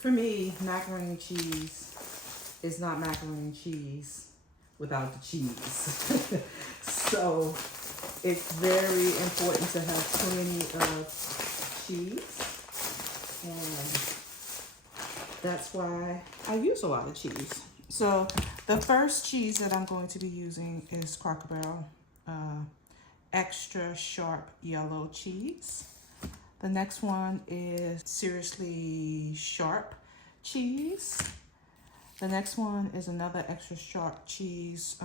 For me, macaroni and cheese is not macaroni and cheese without the cheese. So it's very important to have plenty of cheese. And that's why I use a lot of cheese. So the first cheese that I'm going to be using is Cracker Barrel extra sharp yellow cheese. The next one is seriously sharp cheese. The next one is another extra sharp cheese,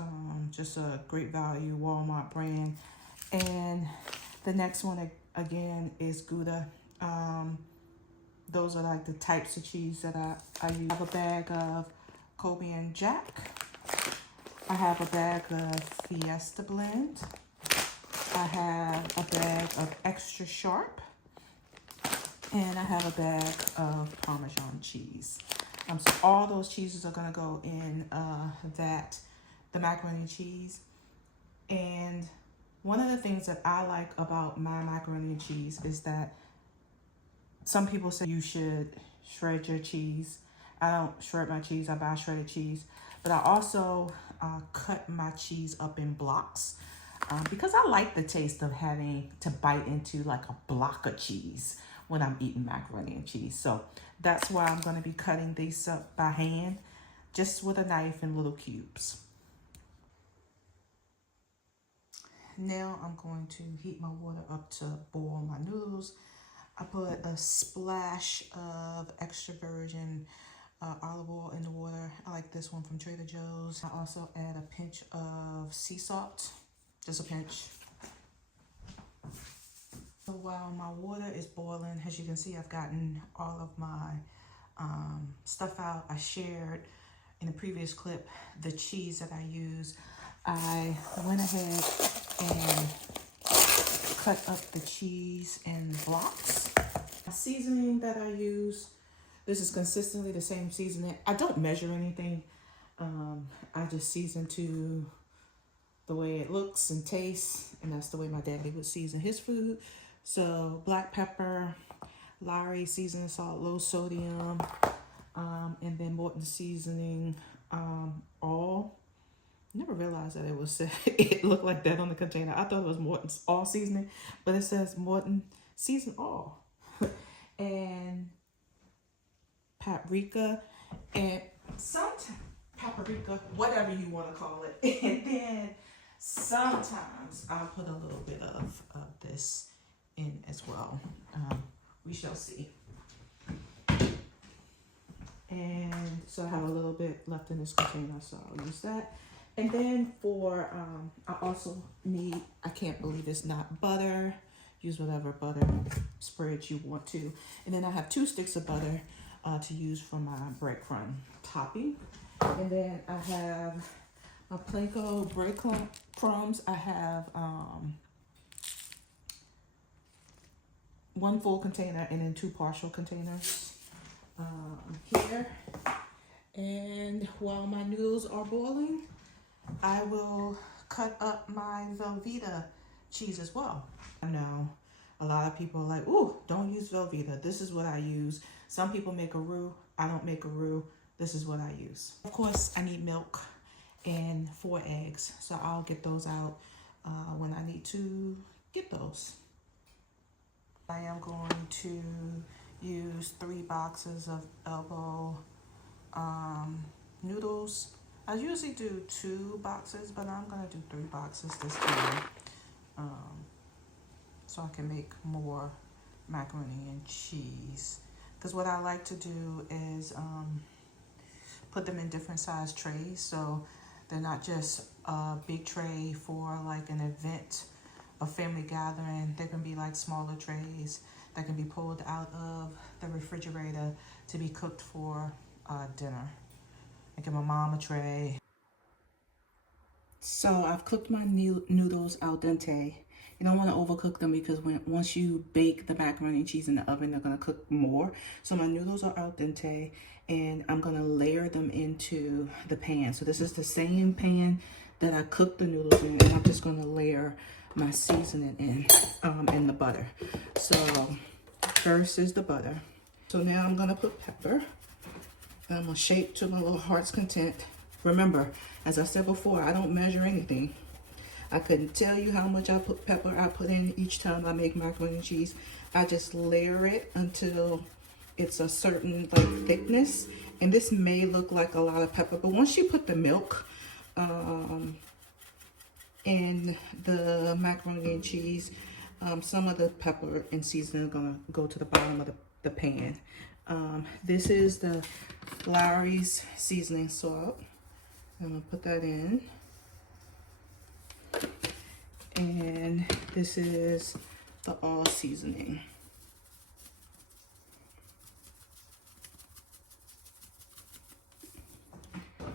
just a great value Walmart brand. And the next one again is Gouda. Those are like the types of cheese that I use. I have a bag of Kobe and Jack. I have a bag of Fiesta Blend. I have a bag of extra sharp. And I have a bag of Parmesan cheese. So all those cheeses are gonna go in the macaroni and cheese. And one of the things that I like about my macaroni and cheese is that some people say you should shred your cheese. I don't shred my cheese, I buy shredded cheese. But I also cut my cheese up in blocks because I like the taste of having to bite into like a block of cheese when I'm eating macaroni and cheese. So that's why I'm gonna be cutting these up by hand, just with a knife in little cubes. Now I'm going to heat my water up to boil my noodles. I put a splash of extra virgin olive oil in the water. I like this one from Trader Joe's. I also add a pinch of sea salt, just a pinch. So while my water is boiling, as you can see, I've gotten all of my stuff out. I shared in the previous clip the cheese that I use. I went ahead and cut up the cheese in blocks. The seasoning that I use, this is consistently the same seasoning. I don't measure anything. I just season to the way it looks and tastes, and that's the way my daddy would season his food. So black pepper, Lowry seasoning salt, low sodium, and then Morton seasoning, all. Never realized that it looked like that on the container. I thought it was Morton's all seasoning, but it says Morton season all. And paprika, and sometimes paprika, whatever you want to call it. And then sometimes I'll put a little bit of this in as well. We shall see. And so I have a little bit left in this container, so I'll use that. And then for, I also need, I can't believe it's not butter. Use whatever butter spread you want to. And then I have 2 sticks of butter to use for my breadcrumb topping. And then I have a Planko breadcrumbs. I have 1 full container and then 2 partial containers here. And while my noodles are boiling, I will cut up my Velveeta cheese as well. I know a lot of people are like, ooh, don't use Velveeta. This is what I use. Some people make a roux. I don't make a roux. This is what I use. Of course, I need milk and 4 eggs. So I'll get those out when I need to get those. I am going to use 3 boxes of elbow noodles. I usually do 2 boxes, but I'm gonna do 3 boxes this time, so I can make more macaroni and cheese. Because what I like to do is put them in different size trays, so they're not just a big tray for like an event, a family gathering. They can be like smaller trays that can be pulled out of the refrigerator to be cooked for dinner. I give my mom a tray. So I've cooked my noodles al dente. You don't want to overcook them because once you bake the macaroni and cheese in the oven, they're going to cook more. So my noodles are al dente, and I'm going to layer them into the pan. So this is the same pan that I cooked the noodles in, and I'm just going to layer my seasoning in the butter. So first is the butter. So now I'm going to put pepper. And I'm gonna shape to my little heart's content. Remember, as I said before, I don't measure anything. I couldn't tell you how much pepper I put in each time I make macaroni and cheese. I just layer it until it's a certain like thickness. And this may look like a lot of pepper, but once you put the milk in the macaroni and cheese, some of the pepper and seasoning are gonna go to the bottom of the pan. This is the Lawry's seasoning salt. I'm gonna put that in. And this is the all seasoning.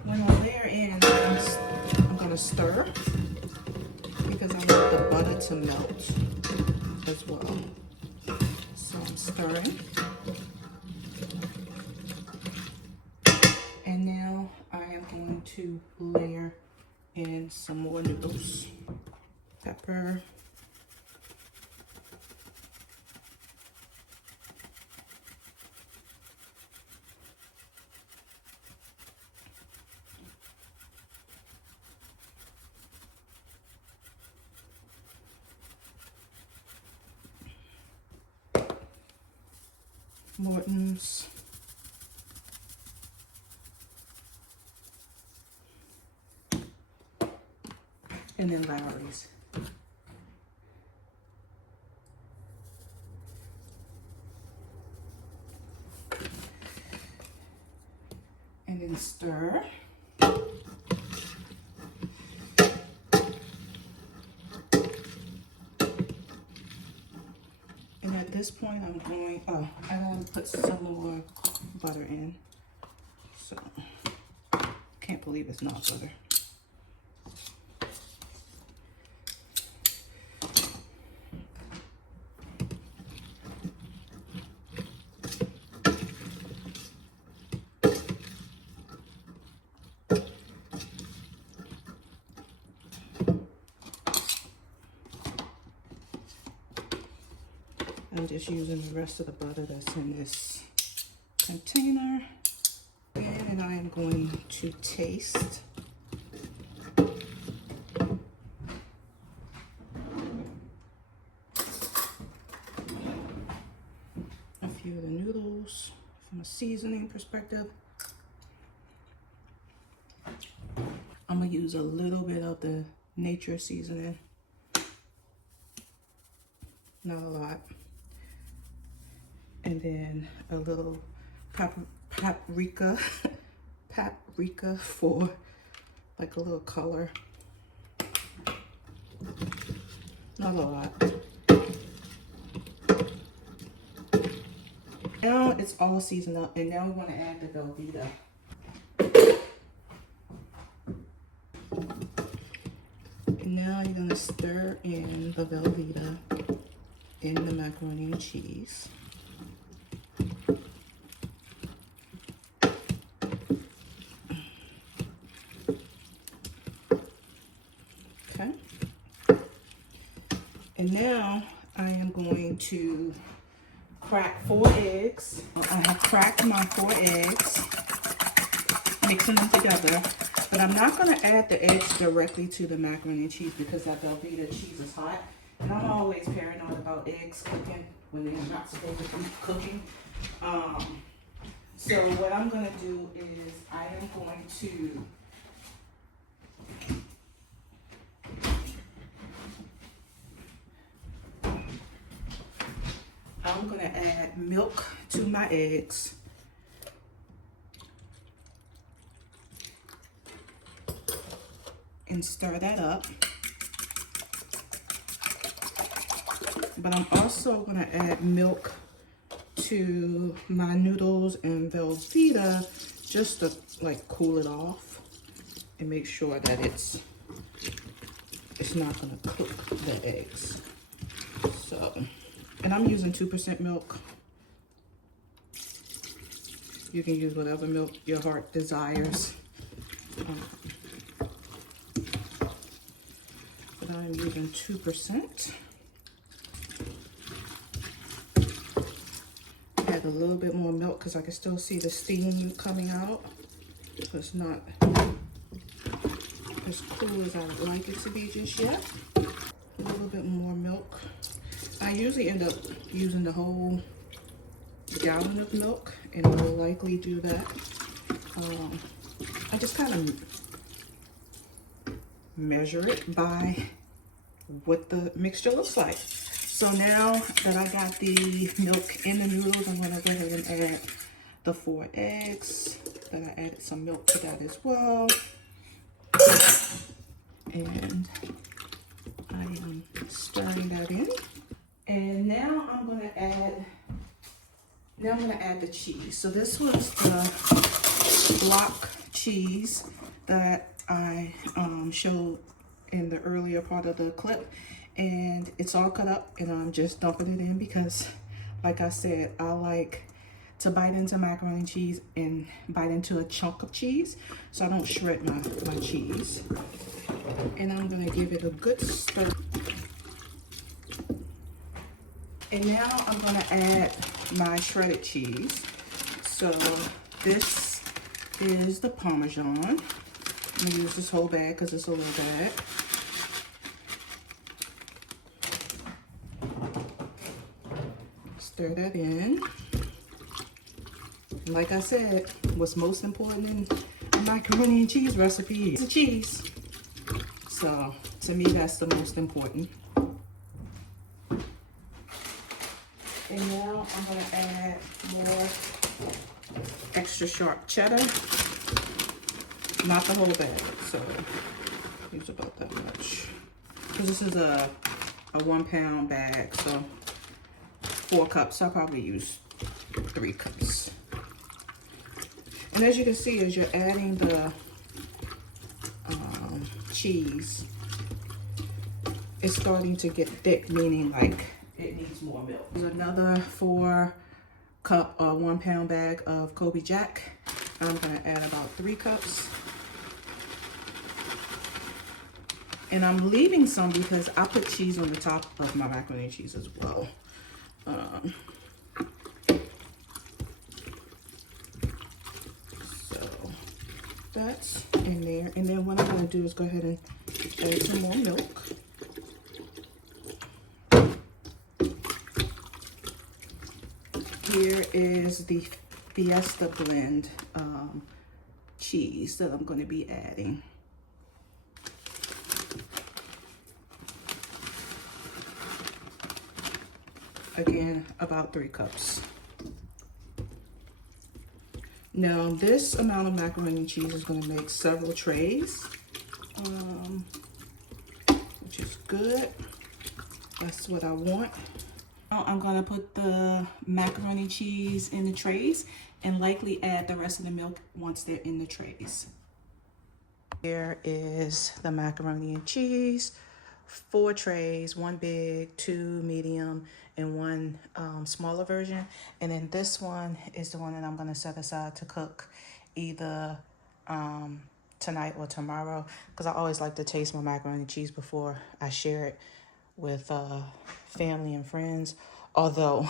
When I layer in, I'm gonna stir because I want the butter to melt as well. So I'm stirring. And now I am going to layer in some more noodles. Pepper. Morton's. And then Lawry's. And then stir. And at this point, I'm going to put some more butter in. So, can't believe it's not butter. I'm just using the rest of the butter that's in this container. And I am going to taste. A few of the noodles from a seasoning perspective. I'm gonna use a little bit of the nature seasoning. Not a lot. And then a little paprika for like a little color. Not a lot. Now it's all seasoned up, and now we want to add the Velveeta. And now you're gonna stir in the Velveeta in the macaroni and cheese. Okay. And now I am going to crack 4 eggs. I have cracked my 4 eggs, mixing them together. But I'm not going to add the eggs directly to the macaroni and cheese because that Velveeta cheese is hot. And I'm always paranoid about eggs cooking when they're not supposed to be cooking. So what I'm going to do is I am going to add milk to my eggs. And stir that up. But I'm also going to add milk to my noodles and Velveeta just to like cool it off and make sure that it's not going to cook the eggs. So, and I'm using 2% milk. You can use whatever milk your heart desires. But I'm using 2%. Add add a little bit more milk because I can still see the steam coming out. It's not as cool as I would like it to be just yet. A little bit more milk. I usually end up using the whole gallon of milk, and I will likely do that. I just kind of measure it by what the mixture looks like. So now that I got the milk in the noodles, I'm gonna go ahead and add the 4 eggs. Then I added some milk to that as well. And I am stirring that in. And now I'm gonna add the cheese. So this was the block cheese that I showed in the earlier part of the clip, and it's all cut up, and I'm just dumping it in because, like I said, I like to bite into macaroni and cheese and bite into a chunk of cheese, so I don't shred my cheese. And I'm gonna give it a good stir. And now I'm gonna add my shredded cheese. So this is the Parmesan. I'm gonna use this whole bag because it's a little bag. Stir that in. And like I said, what's most important in a macaroni and cheese recipe is the cheese. So to me, that's the most important. And now I'm gonna add more extra sharp cheddar. Not the whole bag, so use about that much. Because this is a 1 pound bag, so 4 cups. I'll probably use 3 cups. And as you can see, as you're adding the cheese, it's starting to get thick, meaning like it needs more milk. There's another 4 cup or 1 pound bag of Kobe Jack. I'm gonna add about 3 cups. And I'm leaving some because I put cheese on the top of my macaroni and cheese as well. So that's in there. And then what I'm gonna do is go ahead and add some more milk. Here is the Fiesta blend cheese that I'm going to be adding. Again, about 3 cups. Now, this amount of macaroni and cheese is going to make several trays, which is good. That's what I want. Now I'm gonna put the macaroni cheese in the trays and likely add the rest of the milk once they're in the trays. Here is the macaroni and cheese, 4 trays, 1 big, 2 medium, and 1 smaller version. And then this one is the one that I'm gonna set aside to cook either tonight or tomorrow, because I always like to taste my macaroni and cheese before I share it with family and friends. Although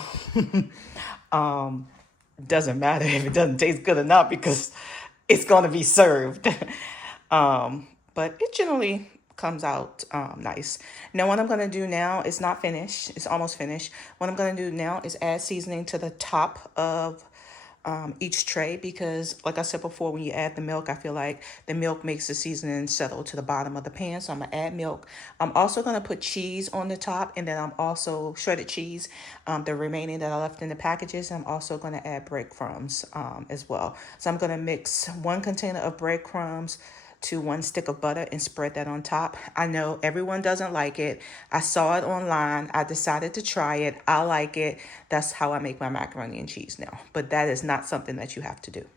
doesn't matter if it doesn't taste good or not because it's going to be served. But it generally comes out nice. Now what I'm going to do now is not finished. It's almost finished. What I'm going to do now is add seasoning to the top of each tray, because like I said before, when you add the milk, I feel like the milk makes the seasoning settle to the bottom of the pan. So I'm gonna add milk. I'm also gonna put cheese on the top, and then I'm also shredded cheese, the remaining that I left in the packages. I'm also gonna add breadcrumbs as well. So I'm gonna mix 1 container of breadcrumbs to 1 stick of butter and spread that on top. I know everyone doesn't like it. I saw it online. I decided to try it. I like it. That's how I make my macaroni and cheese now. But that is not something that you have to do.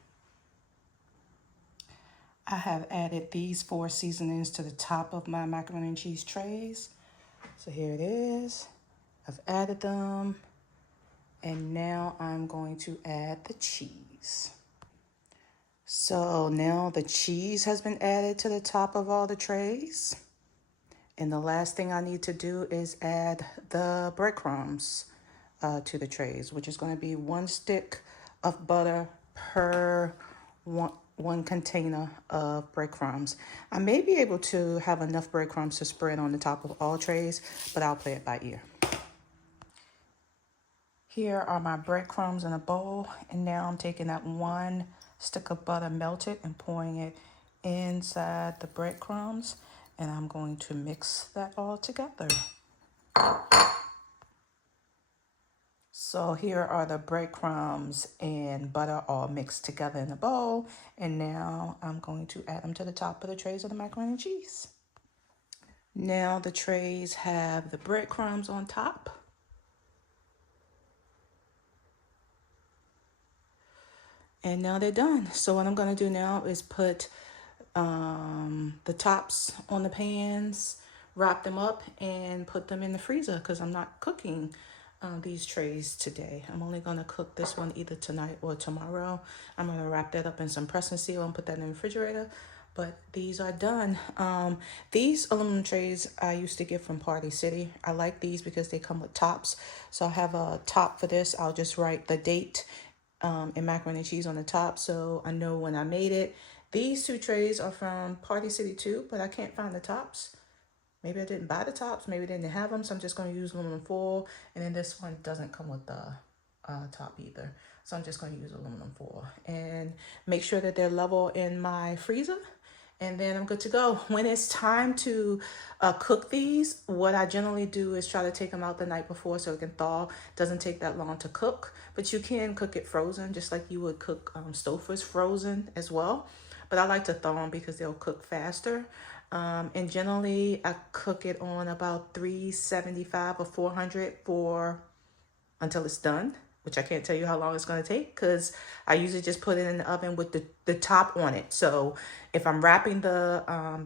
I have added these 4 seasonings to the top of my macaroni and cheese trays. So here it is. I've added them. And now I'm going to add the cheese. So now the cheese has been added to the top of all the trays. And the last thing I need to do is add the breadcrumbs to the trays, which is going to be 1 stick of butter per one container of breadcrumbs. I may be able to have enough breadcrumbs to spread on the top of all trays, but I'll play it by ear. Here are my breadcrumbs in a bowl, and now I'm taking that 1 stick of butter melted and pouring it inside the breadcrumbs, and I'm going to mix that all together. So here are the breadcrumbs and butter all mixed together in a bowl, and now I'm going to add them to the top of the trays of the macaroni and cheese. Now the trays have the breadcrumbs on top. And now they're done. So what I'm going to do now is put the tops on the pans, wrap them up, and put them in the freezer because I'm not cooking these trays today. I'm only going to cook this one either tonight or tomorrow. I'm going to wrap that up in some press and seal and put that in the refrigerator. But these are done. These aluminum trays I used to get from Party City. I like these because they come with tops. So I have a top for this. I'll just write the date and macaroni and cheese on the top so I know when I made it. These 2 trays are from Party City too, but I can't find the tops. Maybe I didn't buy the tops. Maybe they didn't have them, so I'm just going to use aluminum foil. And then this one doesn't come with the top either. So I'm just going to use aluminum foil. And make sure that they're level in my freezer. And then I'm good to go. When it's time to cook these, what I generally do is try to take them out the night before so it can thaw. Doesn't take that long to cook, but you can cook it frozen, just like you would cook Stouffer's frozen as well. But I like to thaw them because they'll cook faster. And generally, I cook it on about 375 or 400 until it's done, which I can't tell you how long it's going to take because I usually just put it in the oven with the top on it. So if I'm wrapping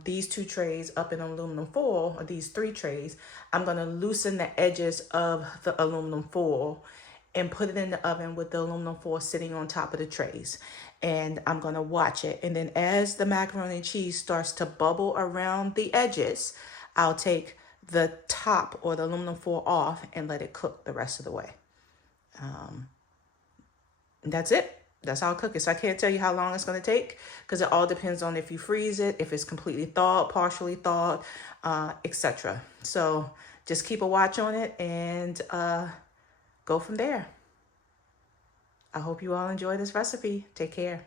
these 2 trays up in aluminum foil, or these 3 trays, I'm going to loosen the edges of the aluminum foil and put it in the oven with the aluminum foil sitting on top of the trays. And I'm going to watch it. And then as the macaroni and cheese starts to bubble around the edges, I'll take the top or the aluminum foil off and let it cook the rest of the way. That's it. That's how I cook it. So I can't tell you how long it's going to take because it all depends on if you freeze it, if it's completely thawed, partially thawed, etc. So just keep a watch on it and go from there. I hope you all enjoy this recipe. Take care.